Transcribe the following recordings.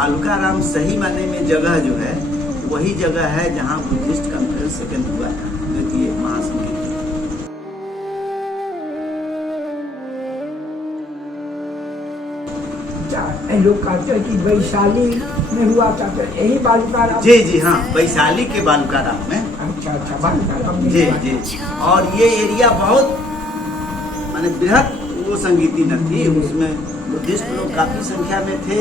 बालुकाराम सही माने में जगह जो है वही जगह है जहाँ बुद्धिस्ट कॉन्फ्रेंस सेकंड हुआ था, द्वितीय महासंधि। लोग कहते हैं कि वैशाली में हुआ था, तो यही बालुकाराम? जी जी हाँ, वैशाली के बालुकाराम में। अच्छा, बालुकाराम में। जी जी। और ये एरिया बहुत माने बृहद वो संगीति न थी, उसमें बुद्धिस्ट लोग काफी संख्या में थे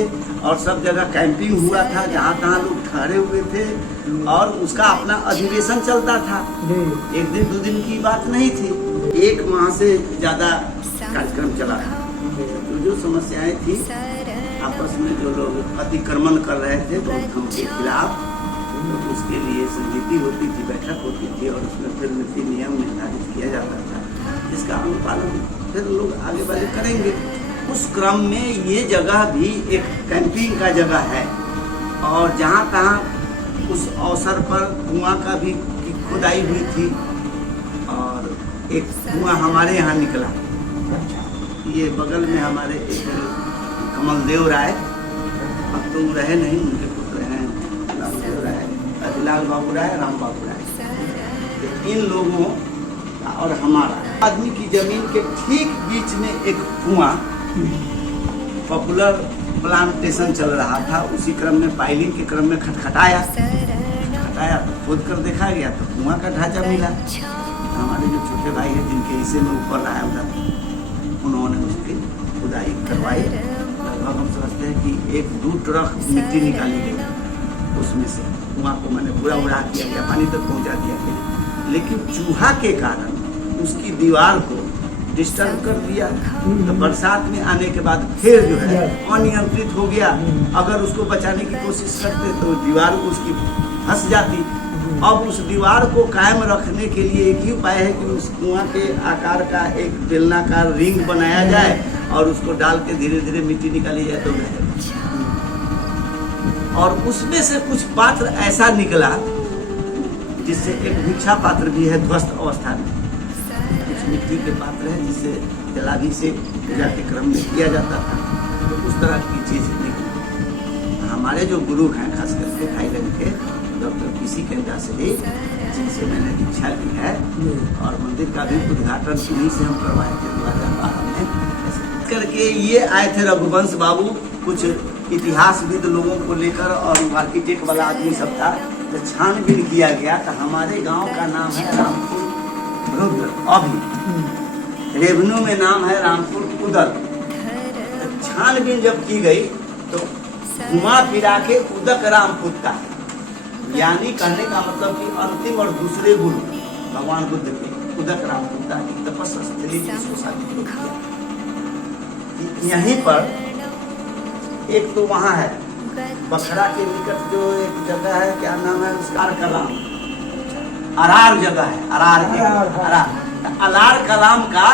और सब जगह कैंपिंग हुआ था, जहाँ तहाँ लोग ठहरे हुए थे और उसका अपना अधिवेशन चलता था। एक दिन दो दिन की बात नहीं थी, 1 माह से ज्यादा कार्यक्रम चला था। जो समस्याएं थी आपस में, जो लोग अतिक्रमण कर रहे थे तो उनके खिलाफ, तो उसके लिए संगीति होती थी, बैठक होती थी और उसमें फिर नीति नियम निर्धारित किया जाता था, जिसका अनुपालन फिर लोग आगे वाले करेंगे। उस क्रम में ये जगह भी एक कैंपिंग का जगह है और जहाँ तहाँ उस अवसर पर कुआं का भी खुदाई हुई थी और एक कुआं हमारे यहाँ निकला। ये बगल में हमारे एक कमलदेव राय, अब तो रहे नहीं, उनके पुत्र हैं रामदेव राय, अतिलाल बाबू राय, राम बाबू राय, इन लोगों और हमारा आदमी की जमीन के ठीक बीच में एक कुआं, पॉपुलर प्लांटेशन चल रहा था, उसी क्रम में पाइलिंग के क्रम में खटखटाया तो खोद कर देखा गया तो कुआं का ढांचा मिला। हमारे जो छोटे भाई हैं जिनके हिस्से में ऊपर रहा उधर, उन्होंने उसकी खुदाई करवाई। लगभग हम समझते हैं कि 1-2 ट्रक मिट्टी निकाली गई उसमें से, कुआं को मैंने पूरा उड़ा दिया गया, पानी तक पहुंचा दिया गया, लेकिन चूहा के कारण उसकी दीवार को डिस्टर्ब कर दिया। तो बरसात में आने के बाद फिर जो है अनियंत्रित हो गया। अगर उसको बचाने की कोशिश करते तो दीवार उसकी फंस जाती। अब उस दीवार को कायम रखने के लिए एक ही उपाय है कि उस कुआं के आकार का एक बेलनाकार रिंग बनाया जाए और उसको डाल के धीरे धीरे मिट्टी निकाली जाए तो और उसमें से कुछ पात्र ऐसा निकला जिससे एक भिक्षा पात्र भी है ध्वस्त अवस्था में, कुछ मिट्टी के पात्र है जिससे जलाभिषेक पूजा के क्रम में किया जाता था। तो उस तरह की चीज निकली। हमारे जो गुरु हैं खास करके थाईलैंड के डॉक्टर पीसी केंद्रा से भी, जिनसे मैंने दीक्षा ली है और मंदिर का भी उद्घाटन उन्हीं से हम करवाए थे 2012 में। ऐसे करके ये आए थे रघुवंश बाबू, कुछ इतिहासविद लोगों को लेकर और आर्किटेक्ट वाला आदमी सब था। तो छानबीन किया गया तो हमारे गांव का नाम है रामपुर रुद्र, अभी रेवन्यू में नाम है रामपुर उदल। तो छानबीन जब की गई तो घुमा फिरा के उदक रामपुर का, यानी कहने का मतलब कि अंतिम और दूसरे गुरु भगवान बुद्ध के उदक रामपुर की तपस्या स्थली यहीं पर एक तो वहाँ है बखरा के निकट जो एक जगह है, क्या नाम है उसका, अरार जगह है, अलार कलाम का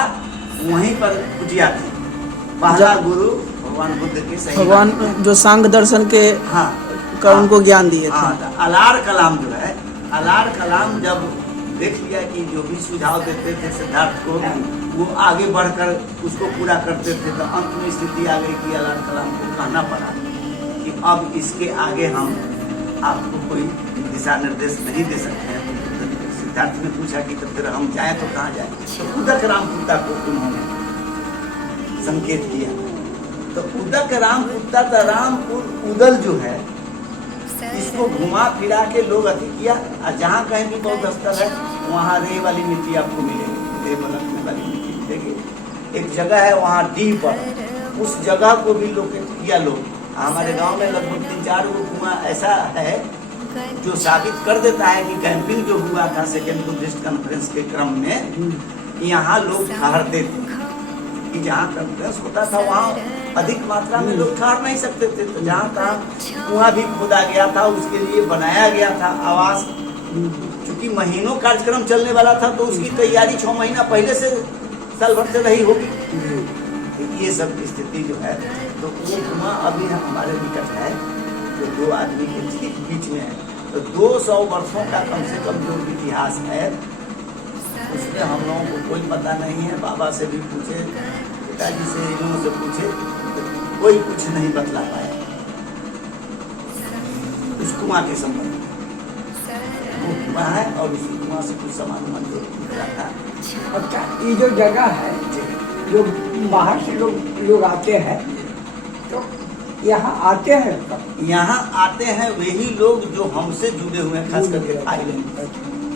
वहीं पर कुटिया थी। पहला गुरु भगवान बुद्ध के सही, भगवान जो सांग दर्शन के उनको ज्ञान दिए थे। अलार कलाम जो है, अलार कलाम जब देख लिया कि जो भी सुझाव देते थे सिद्धार्थ को वो आगे बढ़कर उसको पूरा करते थे, तो अंत में स्थिति आ गई कि अलार कलाम को कहना पड़ा कि अब इसके आगे हम आपको कोई दिशा निर्देश नहीं दे सकते हैं। तो सिद्धार्थ ने पूछा कि तो फिर हम जाए तो कहाँ जाए, तो उदक रामपुत्ता को उन्होंने संकेत किया। तो उदक रामपुत्ता था, रामपुर उदल जो है इसको घुमा फिरा के लोग अति किया। और जहाँ कहीं भी बौद्ध स्थल है वहाँ रे वाली मिट्टी आपको मिलेगी, रे बनकने वाली मिट्टी मिलेगी। एक जगह है वहाँ डी पर, उस जगह को भी लोकेट किया लोग। हमारे गांव में लगभग 3-4 वो कुआं ऐसा है जो साबित कर देता है कि कैंपिंग जो हुआ था सेकेंड बुद्धिस्ट कॉन्फ्रेंस के क्रम में, यहाँ लोग ठहरते थे। कि जहाँ कॉन्फ्रेंस होता था वहाँ अधिक मात्रा में लोग ठहर नहीं सकते थे, तो जहाँ तहाँ कुआं भी खोदा गया था, उसके लिए बनाया गया था आवास। क्योंकि महीनों कार्यक्रम चलने वाला था तो उसकी तैयारी 6 महीना पहले से साल भर से रही होगी। ये सब स्थिति जो है, तो वो कुआं अभी हमारे निकट है जो 2 आदमी के ठीक बीच में है। तो 200 वर्षों का कम से कम जो इतिहास है उसमें हम लोगों को कोई पता नहीं है। बाबा से भी पूछे, पिताजी से, इन लोगों से पूछे, तो कोई कुछ नहीं बतला पाया। इस कुआं के संबंध में। वो कुआं है और उस कुआं से कुछ सामान जो निकला था। अच्छा, ये जो जगह है, जो बाहर से लोग आते हैं, तो यहाँ आते हैं कब? यहाँ आते हैं वही लोग जो हमसे जुड़े हुए हैं, खास करके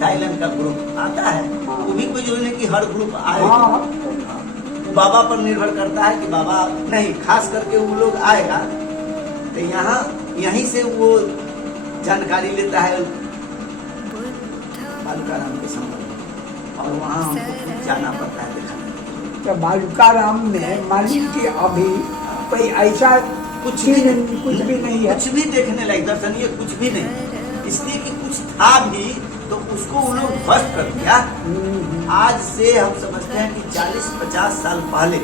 थाईलैंड का ग्रुप आता है। वो भी कोई जो नहीं कि हर ग्रुप आएगा। वो बाबा पर निर्भर करता है कि बाबा नहीं, खास करके वो लोग आएगा तो यहाँ यहीं से वो जानकारी लेता है बालूकाराम के संबंध में, और वहाँ हमको जाना पड़ता है दिखाने। तो बालूकाराम में मान लीजिए अभी कोई ऐसा कुछ भी नहीं है, कुछ भी देखने लायक दर्शनीय कुछ भी नहीं, इसलिए कि कुछ था भी तो उसको वो लोग ध्वस्त कर दिया। आज से हम समझते हैं कि 40-50 साल पहले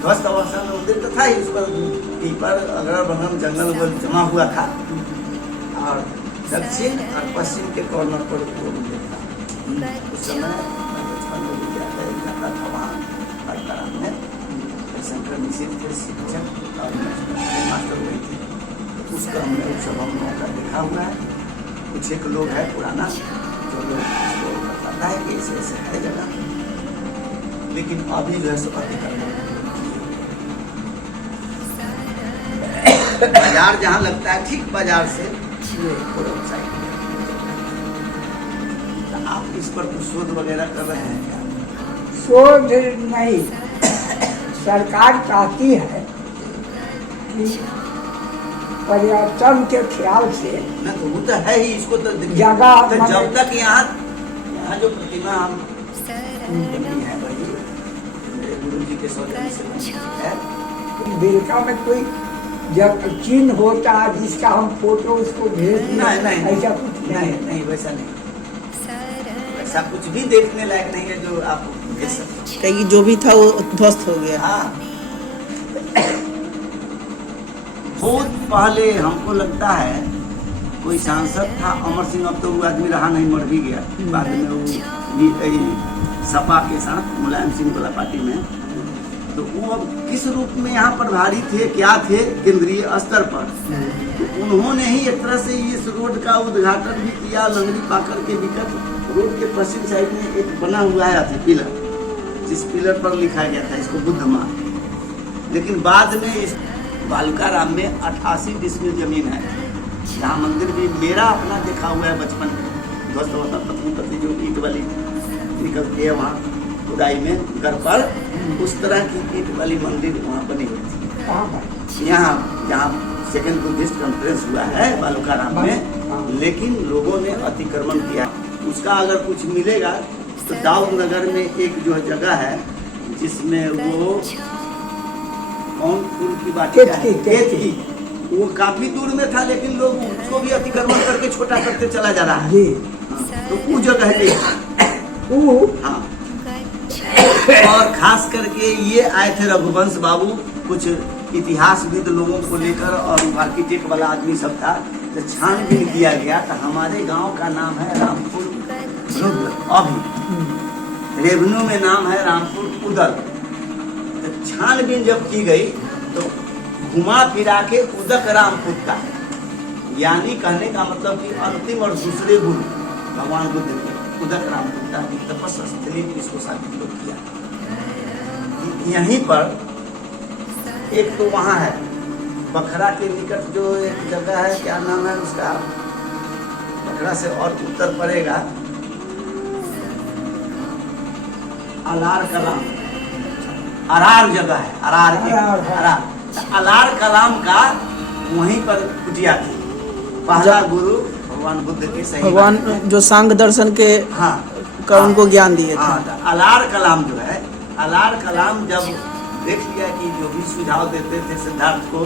ध्वस्त अवस्था में मंदिर तो था ही, उस पर अगल बगल जंगल जमा हुआ था, और दक्षिण और पश्चिम के कॉर्नर पर वो मंदिर था। उस समय बचपन में भी जाता था वहाँ बालूकाराम में। शंकर निषेध थे, शिक्षक और मास्टर हुई थी, तो उसका हमने सब हम लोगों का देखा हुआ है। कुछ एक लोग है पुराना जो लोग उसको बताता है कि ऐसे ऐसे है जगह, लेकिन अभी जो है सो बाजार जहाँ लगता है ठीक बाजार से पूर्व साइड। तो आप इस पर कुछ शोध वगैरह कर रहे हैं क्या? शोध नहीं, सरकार चाहती है कि पर्यटन के ख्याल से न तो वो तो है ही, इसको तो जगह तो जब तक यहाँ जो प्रतिमा हम बनी है बड़ी मेरे गुरु जी के सौजन्य से बनी है। अमेरिका में कोई जब चिन्ह होता है जिसका हम फोटो उसको भेज दें, नहीं, ऐसा कुछ नहीं वैसा नहीं, वैसा कुछ भी देखने लायक नहीं है जो आप देख सकते। कहीं जो भी था वो ध्वस्त हो गया। हाँ, बहुत पहले हमको लगता है कोई सांसद था अमर सिंह, अब तो वो आदमी रहा नहीं, मर भी गया। बाद में वो सपा के साथ मुलायम सिंह वाला पार्टी में, तो वो अब किस रूप में यहाँ पर भारी थे, क्या थे केंद्रीय स्तर पर, तो उन्होंने ही एक तरह से इस रोड का उद्घाटन भी किया। लंगड़ी पाकर के निकट रोड के पश्चिम साइड में एक बना हुआ है पिलर, जिस पिलर पर लिखा गया था इसको बुद्ध मार्ग। लेकिन बाद में इस बालूकाराम में 88 डिसमिल जमीन है, जहाँ मंदिर भी मेरा अपना देखा हुआ है बचपन में। दोस्त होता पत्नी जो ईंट वाली निकलती है वहाँ खुदाई में घर पर, उस तरह की ईंट वाली मंदिर वहाँ बनी हुई थी। यहाँ जहाँ सेकेंड बुद्धिस्ट कॉन्फ्रेंस हुआ है बालूकाराम में, लेकिन लोगों ने अतिक्रमण किया। उसका अगर कुछ मिलेगा तो दाऊद नगर में एक जो जगह है जिसमें वो कौन फूल की बात है, वो काफी दूर में था, लेकिन लोग उसको भी अतिक्रमण करके छोटा करते चला जा रहा है। तो वो जगह है हाँ। और खास करके ये आए थे रघुवंश बाबू, कुछ इतिहासविद लोगों को लेकर, और आर्किटेक्ट वाला आदमी सब था, तो छानबीन किया गया। तो हमारे गांव का नाम है रामपुर रुद्र, अभी रेवन्यू में नाम है रामपुर उदल। तो छानबीन जब की गई तो घुमा फिरा के उदक राम पुत्ता, यानी कहने का मतलब कि अंतिम और दूसरे गुरु भगवान बुद्ध के उदक राम पुत्ता की तपस्या स्थली इसको शादी किया। यहीं पर एक तो वहाँ है बखरा के निकट जो एक जगह है, क्या नाम है उसका, बखरा से और उत्तर पड़ेगा अलार कलाम, अरार जगह है, अरार अलार कलाम का वहीं पर कुटिया थी। पहला गुरु भगवान बुद्ध के सही भगवान जो सांग दर्शन के हाँ का उनको ज्ञान दिए थे। हाँ, अलार कलाम जो है, अलार कलाम जब देख लिया कि जो भी सुझाव देते थे सिद्धार्थ को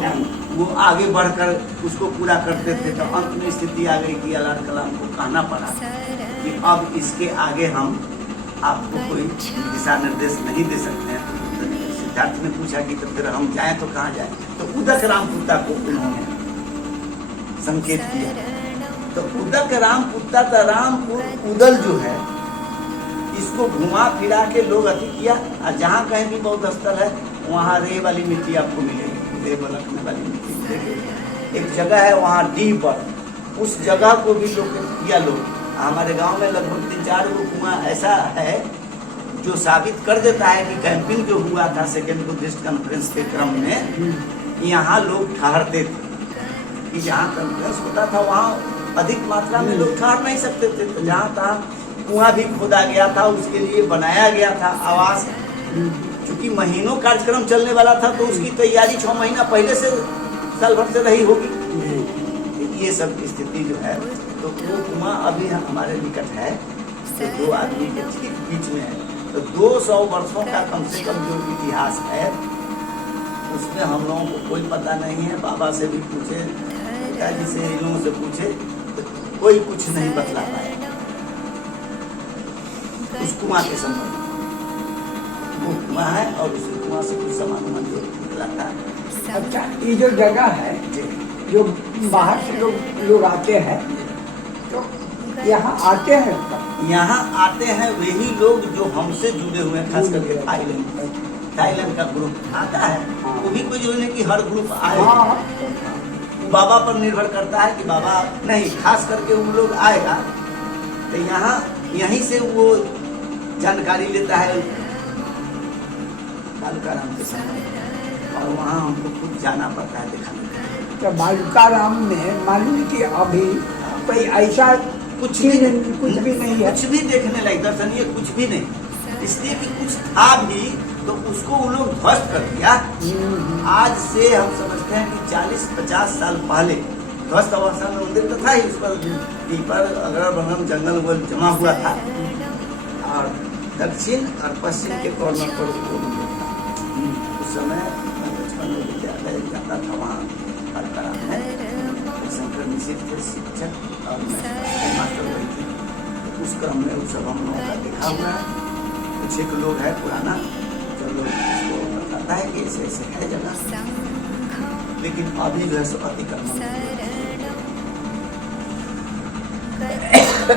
वो आगे बढ़कर उसको पूरा करते थे, तो अंत में स्थिति आ गई कि अलार कलाम को कहना पड़ा कि अब इसके आगे हम आपको कोई दिशा निर्देश नहीं दे सकते हैं। तो सिद्धार्थ ने पूछा कि तो फिर हम जाएं तो कहाँ जाएं, तो उदक राम पुत्ता को उन्होंने संकेत किया। तो उदक राम पुत्ता का रामपुर उदल जो है, इसको घुमा फिरा के लोग अति किया। और जहाँ कहीं भी बौद्ध स्थल है वहाँ रे वाली मिट्टी आपको मिलेगी, रे बलकने वाली मिट्टी मिलेगी। एक जगह है वहाँ डी पर, उस जगह को भी लोग किया लोग। हमारे गांव में लगभग 3-4 गो कुआं ऐसा है जो साबित कर देता है कि कैंपिंग जो हुआ था सेकेंड बुद्धिस्ट कॉन्फ्रेंस के क्रम में, यहाँ लोग ठहरते थे। कि जहाँ कॉन्फ्रेंस होता था वहाँ अधिक मात्रा में लोग ठहर नहीं सकते थे, तो जहाँ तहाँ कुआं भी खोदा गया था, उसके लिए बनाया गया था आवास। क्योंकि महीनों कार्यक्रम चलने वाला था तो उसकी तैयारी 6 महीना पहले से साल भर से रही होगी। ये सब स्थिति जो है, तो वो कुआं अभी हमारे निकट है, तो 2 आदमी के ठीक बीच में है। तो 200 वर्षों का कम से कम जो इतिहास है उसमें हम लोगों को कोई पता नहीं है। बाबा से भी पूछे, पिताजी से, इन लोगों से पूछे, तो कोई कुछ नहीं बतला पाया उस कुआं के संबंध में। वो कुआं है और उस कुआं से कुछ सामान जो निकला था। अच्छा, ये जो जगह है जो बाहर से लोग आते हैं, तो यहाँ आते हैं यहाँ आते हैं वही लोग जो हमसे जुड़े हुए हैं, खास करके थाईलैंड का ग्रुप आता है। वो भी कोई जो नहीं कि हर ग्रुप आए, बाबा पर निर्भर करता है कि बाबा नहीं, खास करके वो लोग आएगा तो यहाँ यहीं से वो जानकारी लेता है बालूकाराम के समय, और वहाँ हमको खुद जाना पड़ता है दिखाने। तो बालूकाराम में मालूम कि अभी कोई ऐसा कुछ भी नहीं है, कुछ भी देखने लायक दर्शनीय कुछ भी नहीं, इसलिए कि कुछ था भी तो उसको वो लोग ध्वस्त कर दिया। आज से हम समझते हैं कि 40-50 साल पहले ध्वस्त अवस्था में मंदिर तो था ही, उस पर पीपल अगल बगल जंगल वो जमा हुआ था, और दक्षिण और पश्चिम के कॉर्नर पर वो मंदिर था। उस समय मैं बचपन में विद्यालय जाता था, वहाँ बालूकाराम में शंकर मिश्र थे शिक्षक और मास्टर वही थे। उस क्रम में उस सब हम लोगों का देखा हुआ है। कुछ एक लोग है पुराना जो लोग इसको बताता है कि ऐसे ऐसे है जगह, लेकिन अभी जो है सो अतिक्रमण।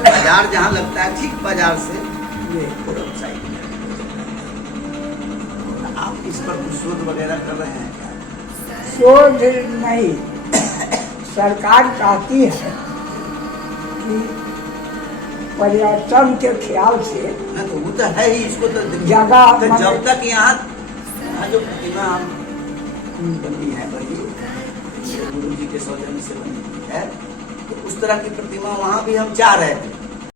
बाजार जहाँ लगता है ठीक बाजार से ये पूर्व साइड में। आप इस पर कुछ शोध वगैरह कर रहे हैं क्या? शोध नहीं, सरकार चाहती है कि पर्यटन के ख्याल से ना, तो वो तो है ही, इसको तो जगह तो जब तक यहाँ जो प्रतिमा हम बनी है भाई गुरु जी के सौजन्य से बनी है, तो उस तरह की प्रतिमा वहाँ भी हम चाह रहे थे।